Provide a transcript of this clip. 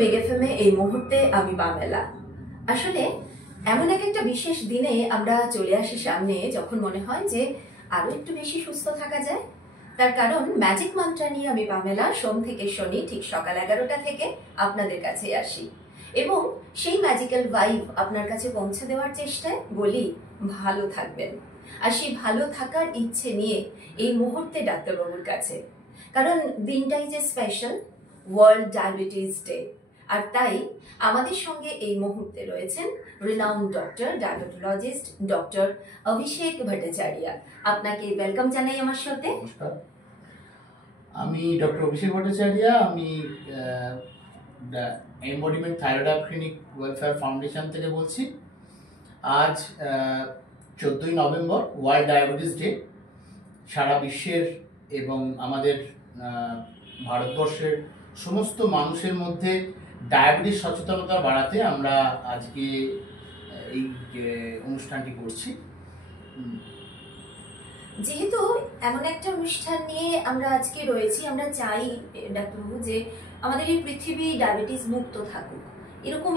Big এফএমে এই মুহূর্তে আমি পামেলা। আসলে এমন একটা বিশেষ দিনে আমরা চলে আসি সামনে, যখন মনে হয় যে আরো একটু বেশি সুস্থ থাকা যায়। তার কারণ ম্যাজিক মান্ত্রা নিয়ে আমি পামেলা সোম থেকে শনি ঠিক সকাল 11টা থেকে আপনাদের কাছে আসি এবং সেই ম্যাজিক্যাল ভাইব আপনার কাছে পৌঁছে দেওয়ার চেষ্টায় বলি ভালো থাকবেন। আর সেই ভালো থাকার ইচ্ছে নিয়ে এই মুহূর্তে ডাক্তারবাবুর কাছে, কারণ দিনটাই যে স্পেশাল, ওয়ার্ল্ড ডায়াবেটিস ডে। আর তাই আমাদের সঙ্গে এই মুহূর্তে রয়েছেন রিনাউন্ড ডক্টর ডায়াবেটোলজিস্ট ডক্টর অভিষেক ভট্টাচার্য। আপনাকে ওয়েলকাম জানাই আমার সাথে। নমস্কার, আমি ডক্টর অভিষেক ভট্টাচার্য। আমি embodiment thyroid clinic welfare foundation থেকে বলছি। আজ 14ই নভেম্বর ওয়ার্ল্ড ডায়াবেটিস ডে। সারা বিশ্বের এবং আমাদের ভারতবর্ষের সমস্ত মানুষের মধ্যে ডায়াবেটিস সচেতনতা বাড়াতে আমরা আজকে এই অনুষ্ঠানটি করছি। যেহেতু এমন একটা অনুষ্ঠান নিয়ে আমরা আজকে রয়েছি, আমরা চাই ডাক্তারবাবু যে আমাদের এই পৃথিবী ডায়াবেটিস মুক্ত থাকুক, এরকম